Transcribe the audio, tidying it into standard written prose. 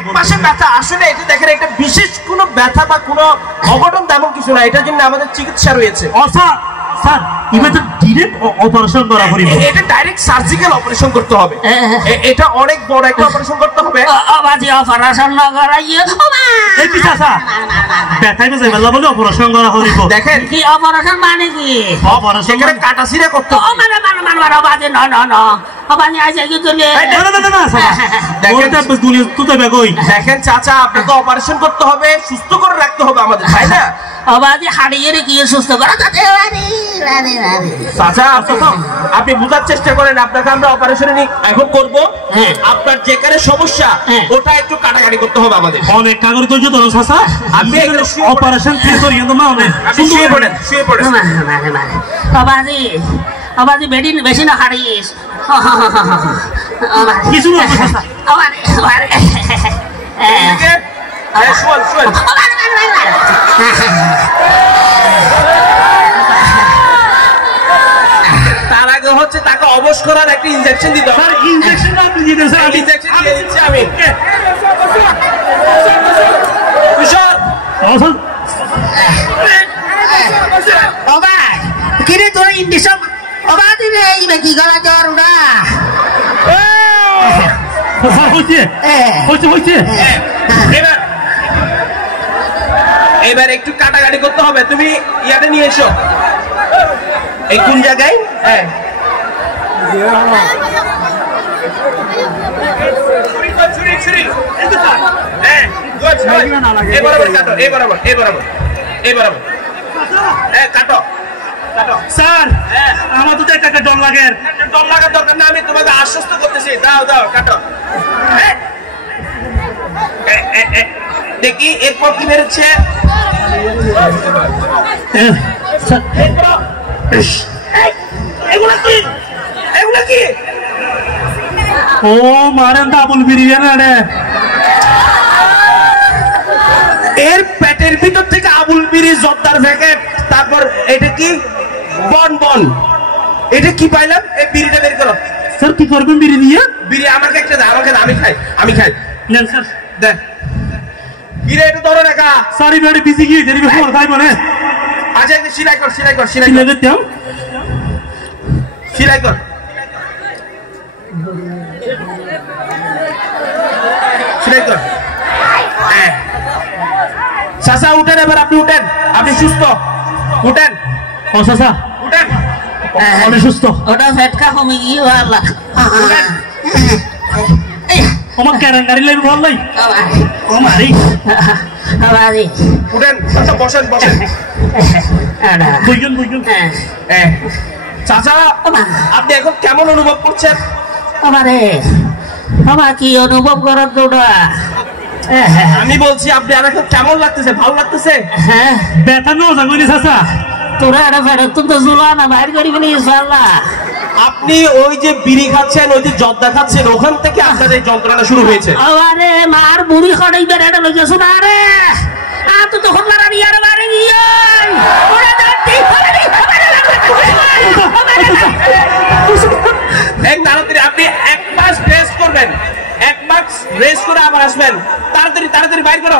এক পাশে ব্যথা আসলে এটা দেখেন একটা বিশেষ কোনো ব্যথা বা কোনো অঘটন তেমন কিছু না, এটার জন্য আমাদের চিকিৎসা রয়েছে। স্যার ইভেন তো ডাইরেক্ট অপারেশন করা করিব, এটা ডাইরেক্ট সার্জিক্যাল অপারেশন করতে হবে, এটা অনেক বড় একটা অপারেশন করতে হবে। বাজি অপারেশন না করাইয়ে এই কি চাচা ব্যথাই বেজে বেলা বলে অপারেশন করা করিব। দেখেন কি অপারেশন মানে কি? অপারেশন এখানে কাটা ছিঁড়া করতে হবে। মানে বাজি না না না বাজি আইছে কি তুই না দেখেন দুনিয়া তুই বেগই দেখেন চাচা আপনাকে অপারেশন করতে হবে, সুস্থ করে রাখতে হবে আমাদের, তাই না? বাজি হাড়িয়ে কি সুস্থ করা চাচা আপনি বুঝার চেষ্টা করেন, আপনাকে আমরা অপারেশন এখন করব, আপনার যেখানে সমস্যা ওটা একটু কাটাকাটি করতে হবে আমাদের। অনেক টাকার তো যত চাচা আপনি অপারেশন ফ্রি করি তো না অনেক শুয়ে পড়েন শুয়ে পড়েন। বাজি বাজি বেডিন বেশি না হাড়িস কিছু না চাচা শুন শুন তার আগে হচ্ছে তাকে অবশ করার একটা ইনজেকশন দিতে হবে। ইনজেকশন আপনি দিতে স্যার ইনজেকশন দিয়ে দিচ্ছি আমি। কিশোর কিরে তোর ইন্ডিশন অবাদি রে এই কি গলা জ্বর উড়া এবার একটু কাটাকাটি করতে হবে, তুমি ইয়াতে নিয়ে এসো। এই কোন জায়গায়? কাটো স্যার আমার তো একটা ডর লাগে। ডর লাগার দরকার না, আমি তোমাকে আশ্বস্ত করতেছি। দাও দাও কাটো দেখি এরপর কি বেরোচ্ছে। এগুলা কি এগুলা কি? ও মারেন ডাবল বিরিয়ানি রে। এর পেটের ভিতর থেকে আবুল বিড়ি জর্দার প্যাকেট, তারপর এটা কি বন বন, এটা কি পাইলাম? এই বিড়িটা বের করো। স্যার কি করবেন বিড়ি দিয়ে? বিড়ি আমাকে একটা দাও, আমাকে আমি খাই আমি খাই। নেন স্যার দেখ বিড়ি এটা ধরো রাখা। সরি বেড়ে বিজি গিয়ে দেরি বেশি খাই মনে। আচ্ছা এটা সিলাই কর সিলাই কর সিলাই সিলাই কর করতে সিলাই কর সিলাই কর। হ্যাঁ চাচা উঠেন, এবার আপনি উঠেন, আপনি সুস্থ, উঠেন। ও চাচা উঠেন, আমি সুস্থ। ওটা ফেটকা কমে গিয়ে আল্লাহ আমার ক্যারেন গাড়ি লাগবে ভালো লাই। ও মারি বাজি উঠেন চাচা, বসেন বসেন। দুইজন দুইজন চাচা আপনি এখন কেমন অনুভব করছেন? আমারে আমার কি অনুভব করার তোটা? আমি বলছি আপনি আর এখন কেমন লাগতেছে? ভালো লাগতেছে? হ্যাঁ ব্যথা নেওয়া যাবে চাচা। তোরা এটা ফেরত তো জুলা না বাইর করি বলি ইনশাআল্লাহ। আপনি ওই যে বিড়ি খাচ্ছেন, ওই যে জর্দা খাচ্ছেন, ওখান থেকে আপনার এই যন্ত্রণা শুরু হয়েছে। আরে মার বুড়ি খড়াই বের এটা লইছে শোনা রে। তো তখন মারা নিয়ার বাড়ি গিয়ে ওরে দাঁতি তাড়াতাড়ি আপনি 1 মাস রেস্ট করবেন, 1 মাস রেস্ট করে আবার আসবেন। তাড়াতাড়ি তাড়াতাড়ি বাইর করো।